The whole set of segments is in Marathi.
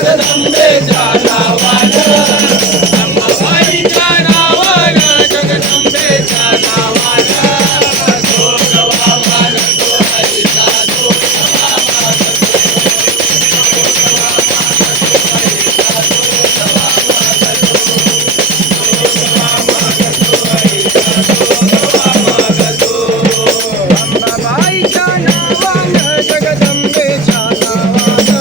जगदंबेच्या नावानं अंबाबाईच्या नावानं जगदंबेच्या नावानं जोगवा मागतो हरीचा जोगवा अंबाबाईच्या नावानं जगदंबेच्या नावानं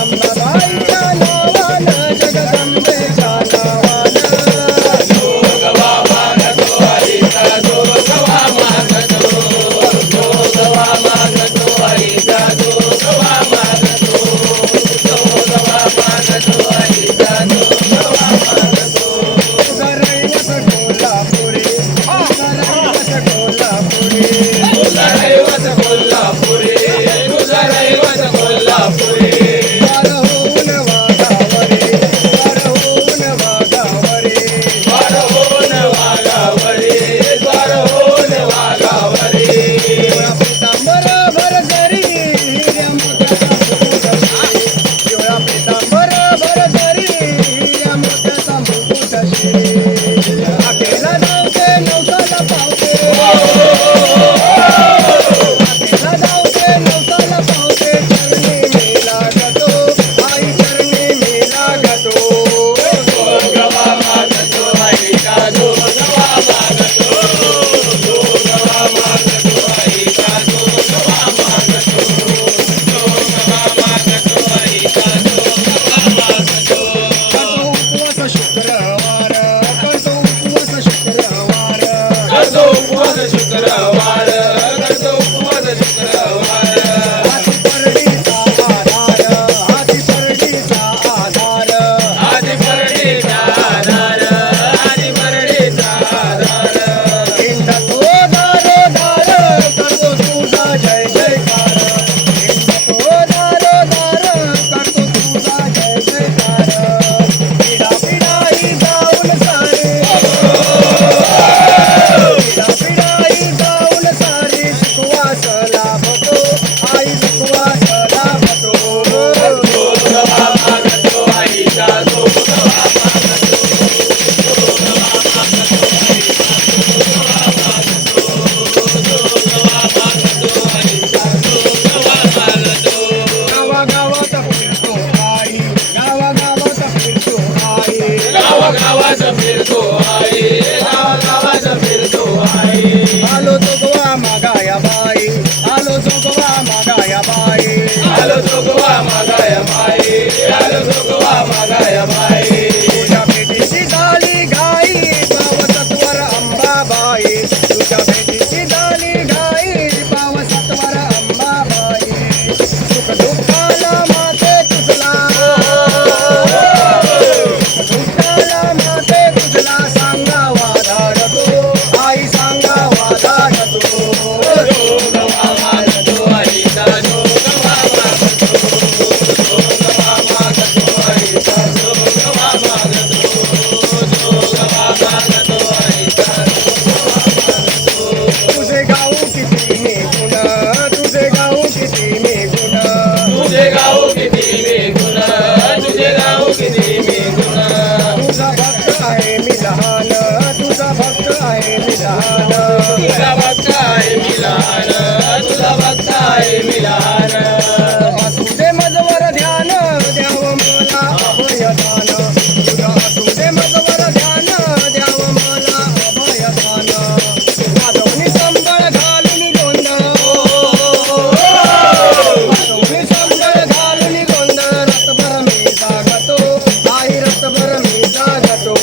अंबाबाईच्या नावानं जगदंबेच्या नावानं जोगवा मागतो हरीचा जोगवा मागतो जोगवा मागतो हरीचा जोगवा मागतो जोगवा मागतो हरीचा जोगवा मागतो तुझा रहिवास कोल्हापुरी तुझा रहिवास कोल्हापुरी तुझा रहिवास कोल्हापुरी तुझा रहिवास कोल्हापुरी वार होऊन वाघावरे वार होऊन वाघावरे द्वार होऊन वाघावरी द्वार होऊन वाघावरी पिवळा पितांबर भरजरी हिऱ्या मोत्याचा मुकुट शिरी पिवळा पितांबर भरजरी हिऱ्या मोत्याचा मुकुट शिरी आखेला धावते नवसाला पावते आखेला धावते नवसाला पावते चरणी मी लागतो आई चरणी मी लागतो जोगवा मागतो हरीचा जोगवा मागतो जोगवा मागतो हरीचा जोगवा मागतो जोगवा मागतो हरीचा जोगवा मागतो करतो उपवास शुक्रवार करतो उपवास शुक्रवार करतो उपवास शुक्रवार करतो उपवास शुक्रवार हाती परडीचा आधार हाती परडीचा आधार आदि परडीचा आधार आदि परडीचा आधार इंद्रतो दारोदार करतो तुझा जय जयकार इंद्रतो दारोदार करतो तुझा जय जयकार पिढा पिढाई जाऊन सारे पिढा पिढाई जाऊन सारे सुखवास लाभतो आई सुखवास लाभतो जोगवा मागतो हरीचा जोगवा मागतो जोगवा मागतो हरीचा जोगवा मागतो जोगवा मागतो हरीचा जोगवा मागतो गावागावात फिरतो आई गावागावात फिरतो आई गावागावात फिरतो आई गावागावात फिरतो आई आलो जोगवा मागाया बाई आलो जोगवा मागाया बाई आलो जोगवा मागाया माई आलो जोगवा मागाया माई तुझ्या भेटीची झाली घाई पावसत्वर अंबाबाई तुझ्या भेटीची झाली घाई पावसत्वर अंबाबाई सुख दुःखाला माते तुझला सुख दुःखाला माते तुझला सांगावा धाडतो आई सांगावा धाडतो जोगवा मागतो हरीचा जोगवा मागतो जोगवा मागतो हरीचा जोगवा मागतो जोगवा मागतो हरीचा जोगवा मागतो तुझे गाऊ किती निघून तुझे गाऊ किती निघून तुझे गाव किती गुण तुझे गाव किती गुण तुझा भक्त आहे मी लहान तुझा भक्त आहे मी लहान तुझा भक्त आहे मिलान तुझा भक्त आहे मिलान असू दे मजवर ध्यान द्यावं मला अभयदान तुझा असू दे मजवर ध्यान द्यावं मला अभयदान वाजवणी संबळ घालून गोंधळ वाजवणी संबळ घालून गोंधळ रातभर मी जागतो आई रातभर मी जागतो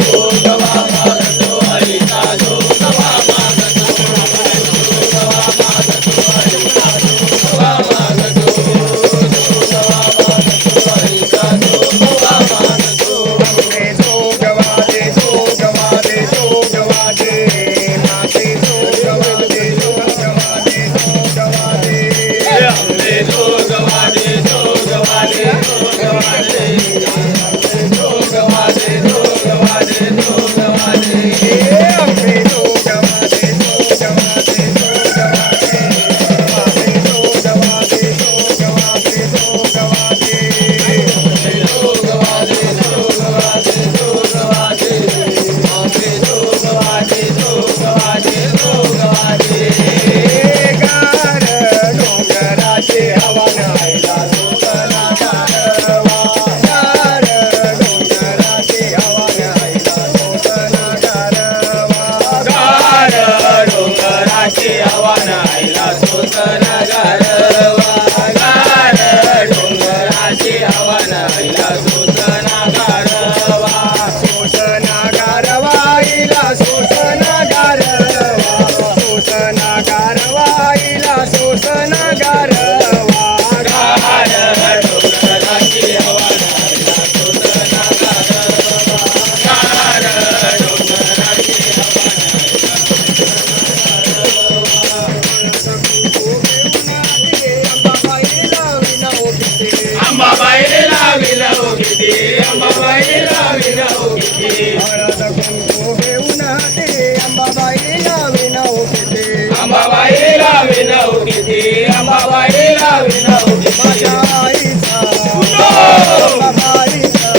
जोगवा मागतो हरीचा जोगवा मागतो जोगवा माझ्या आईचा अंबाबाईचा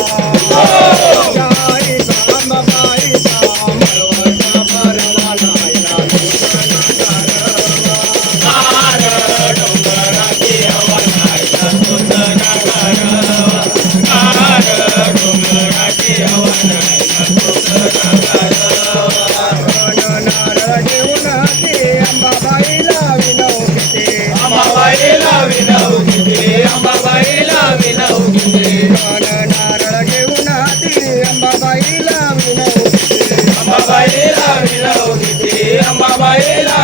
माझ्या आईचा अंबाबाईचा मळवटा भरला लायला डोंगराची हवा नाहीला सुंदर गारवा. डोंगराची हवा नाहीला सुंदर गारवा. नारळ घेऊन ते अंबाबाईला विनवते अंबाबाईला विनवते, अंबाबाईला विनवते. नारळ घेऊन ते अंबाबाईला विनवते अंबाबाईला विनवते, अंबाबाईला